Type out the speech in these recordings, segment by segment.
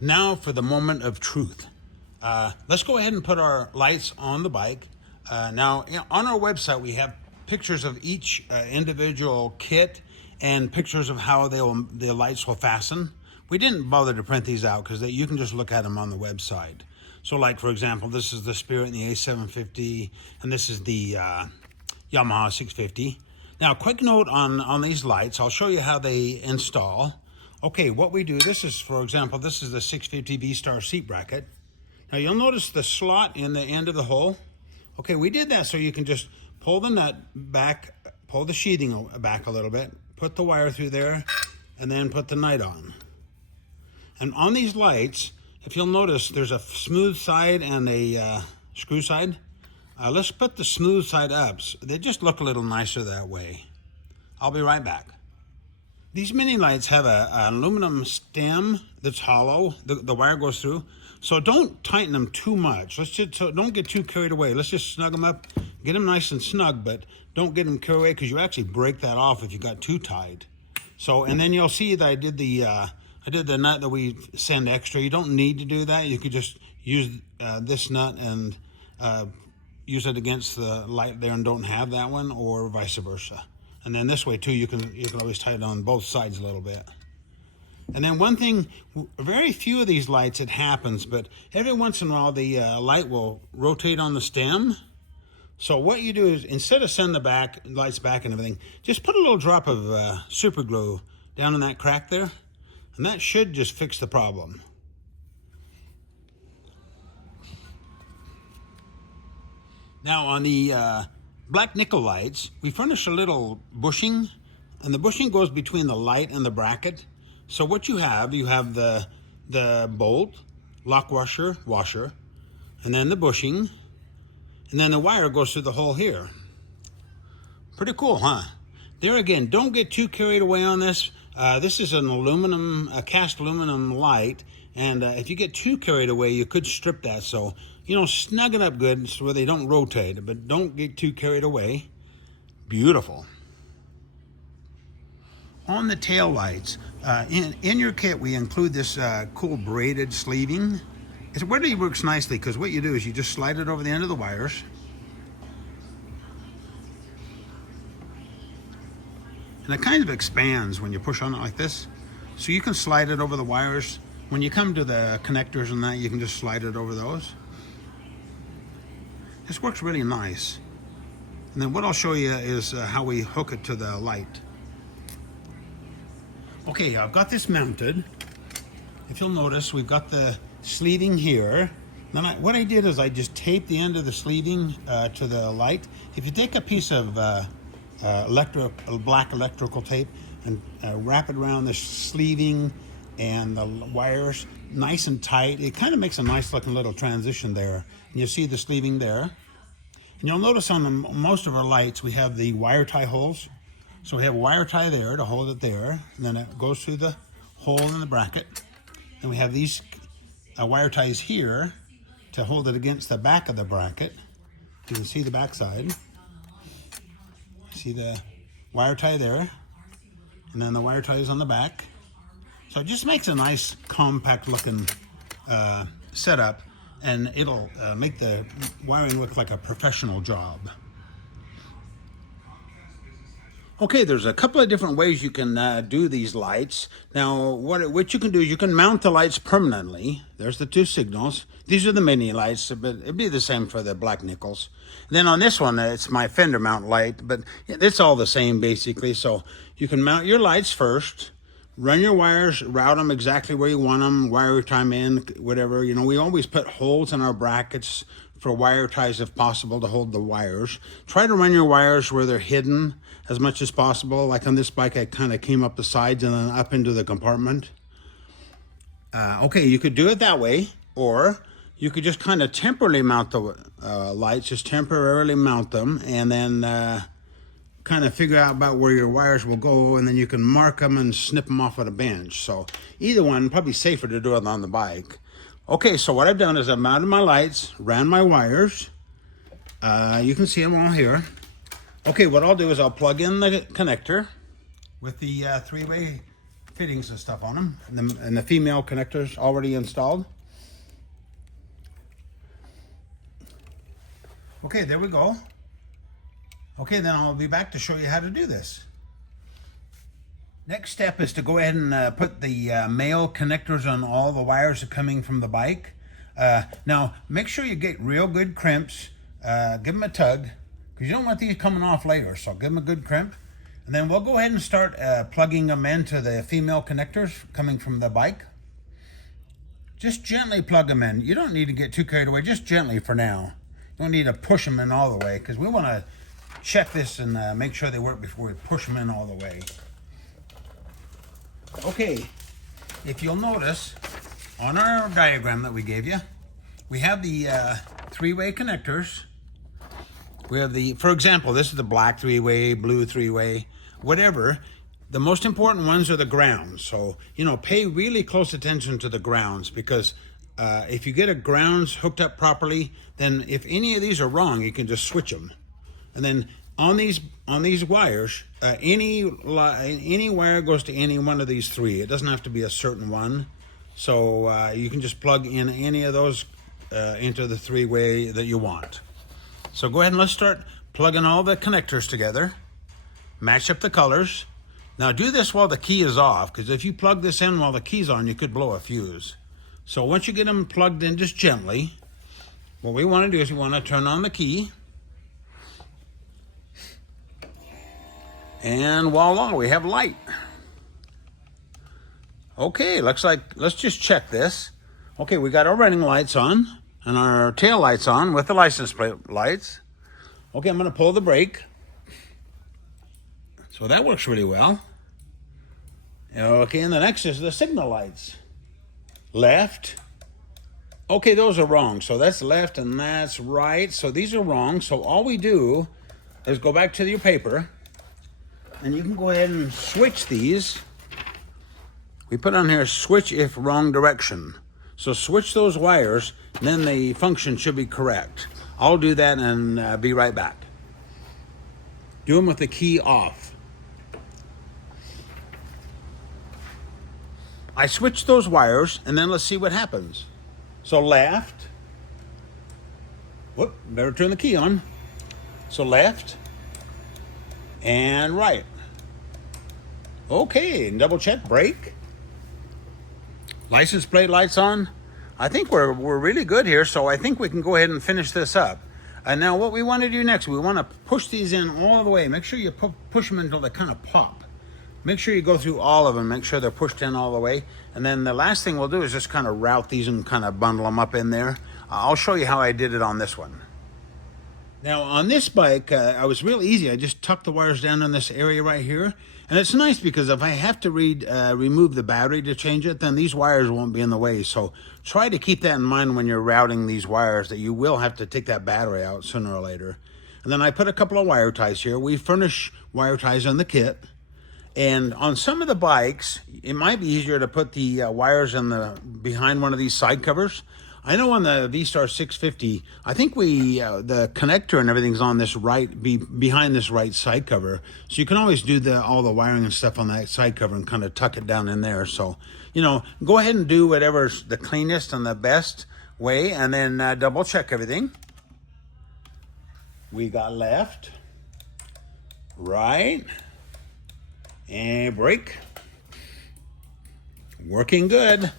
Now for the moment of truth. Let's go ahead and put our lights on the bike. Now, on our website, we have pictures of each individual kit and pictures of how the lights will fasten. We didn't bother to print these out because you can just look at them on the website. So like, for example, this is the Spirit and the A750, and this is the Yamaha 650. Now, quick note on these lights. I'll show you how they install. Okay, what we do, this is, for example, this is the 650 V-Star seat bracket. Now you'll notice the slot in the end of the hole. Okay, we did that so you can just pull the nut back, pull the sheathing back a little bit, put the wire through there, and then put the nut on. And on these lights, if you'll notice, there's a smooth side and a screw side. Let's put the smooth side up. They just look a little nicer that way. I'll be right back. These mini lights have an aluminum stem that's hollow. The wire goes through. So don't tighten them too much. So don't get too carried away. Let's just snug them up, get them nice and snug, but don't get them carried away because you actually break that off if you got too tight. So, and then you'll see that I did the nut that we send extra. You don't need to do that. You could just use this nut and use it against the light there and don't have that one, or vice versa. And then this way too, you can always tighten on both sides a little bit. And then one thing, very few of these lights it happens, but every once in a while the light will rotate on the stem. So what you do is, instead of sending the lights back and everything, just put a little drop of super glue down in that crack there, and that should just fix the problem. Now on the black nickel lights, we furnish a little bushing, and the bushing goes between the light and the bracket. So what you have the bolt, lock washer, and then the bushing, and then the wire goes through the hole here. Pretty cool, huh? There again, don't get too carried away on this. This is a cast aluminum light, and if you get too carried away, you could strip that. So, snug it up good so where they don't rotate, but don't get too carried away. Beautiful. On the tail lights, in your kit, we include this cool braided sleeving. It really works nicely because what you do is you just slide it over the end of the wires. And it kind of expands when you push on it like this. So you can slide it over the wires. When you come to the connectors and that, you can just slide it over those. This works really nice. And then what I'll show you is how we hook it to the light. Okay, I've got this mounted. If you'll notice, we've got the sleeving here. Then what I did is I just taped the end of the sleeving to the light. If you take a piece of black electrical tape and wrap it around the sleeving and the wires nice and tight, it kind of makes a nice looking little transition there. And you'll see the sleeving there. And you'll notice on most of our lights we have the wire tie holes. So we have a wire tie there to hold it there, and then it goes through the hole in the bracket. And we have these wire ties here to hold it against the back of the bracket. You can see the back side. See the wire tie there, and then the wire ties on the back. So it just makes a nice compact looking setup, and it'll make the wiring look like a professional job. Okay, there's a couple of different ways you can do these lights. Now, what you can do is you can mount the lights permanently. There's the two signals. These are the mini lights, but it'd be the same for the black nickels. And then on this one, it's my fender mount light, but it's all the same basically. So you can mount your lights first, run your wires, route them exactly where you want them, wire time in, whatever. We always put holes in our brackets for wire ties if possible to hold the wires. Try to run your wires where they're hidden as much as possible. Like on this bike, I kind of came up the sides and then up into the compartment. Okay, you could do it that way, or you could just kind of temporarily mount the lights, just temporarily mount them, and then kind of figure out about where your wires will go, and then you can mark them and snip them off at a bench. So either one, probably safer to do it on the bike. Okay, so what I've done is I've mounted my lights, ran my wires. You can see them all here. Okay, what I'll do is I'll plug in the connector with the three-way fittings and stuff on them, and the female connectors already installed. Okay, there we go. Okay, then I'll be back to show you how to do this. Next step is to go ahead and put the male connectors on all the wires coming from the bike. Now, make sure you get real good crimps. Give them a tug, because you don't want these coming off later, so give them a good crimp. And then we'll go ahead and start plugging them into the female connectors coming from the bike. Just gently plug them in. You don't need to get too carried away, just gently for now. You don't need to push them in all the way, because we want to check this and make sure they work before we push them in all the way. Okay, if you'll notice, on our diagram that we gave you, we have the three-way connectors. We have the, for example, this is the black three-way, blue three-way, whatever. The most important ones are the grounds. So, pay really close attention to the grounds, because if you get a grounds hooked up properly, then if any of these are wrong, you can just switch them. And then on these wires, any wire goes to any one of these three. It doesn't have to be a certain one. So you can just plug in any of those into the three-way that you want. So go ahead and let's start plugging all the connectors together. Match up the colors. Now do this while the key is off, because if you plug this in while the key's on, you could blow a fuse. So once you get them plugged in just gently, what we want to do is we want to turn on the key. And voila, we have light. Okay, looks like, let's just check this. Okay, we got our running lights on and our tail lights on with the license plate lights. Okay, I'm going to pull the brake. So that works really well. Okay, and the next is the signal lights. Left. Okay, those are wrong. So that's left and that's right. So these are wrong. So all we do is go back to your paper, and you can go ahead and switch these. We put on here, switch if wrong direction. So switch those wires, and then the function should be correct. I'll do that and be right back. Do them with the key off. I switched those wires, and then let's see what happens. So left. Whoop, better turn the key on. So left and right. Okay, and double check, brake. License plate lights on. I think we're really good here, so I think we can go ahead and finish this up. And now what we want to do next, we want to push these in all the way. Make sure you push them until they kind of pop. Make sure you go through all of them, make sure they're pushed in all the way. And then the last thing we'll do is just kind of route these and kind of bundle them up in there. I'll show you how I did it on this one. Now on this bike, I was real easy. I just tucked the wires down in this area right here. And it's nice because if I have to remove the battery to change it, then these wires won't be in the way. So try to keep that in mind when you're routing these wires, that you will have to take that battery out sooner or later. And then I put a couple of wire ties here. We furnish wire ties in the kit. And on some of the bikes, it might be easier to put the wires in behind one of these side covers. I know on the V-Star 650, I think the connector and everything's on this behind this right side cover. So you can always do all the wiring and stuff on that side cover and kind of tuck it down in there. So, go ahead and do whatever's the cleanest and the best way, and then double check everything. We got left, right, and brake. Working good.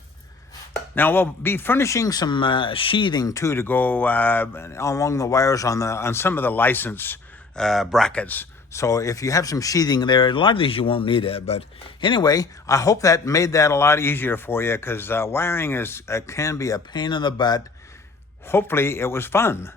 Now we'll be furnishing some sheathing too to go along the wires on some of the license brackets. So if you have some sheathing there, a lot of these you won't need it. But anyway, I hope that made that a lot easier for you, because wiring can be a pain in the butt. Hopefully it was fun.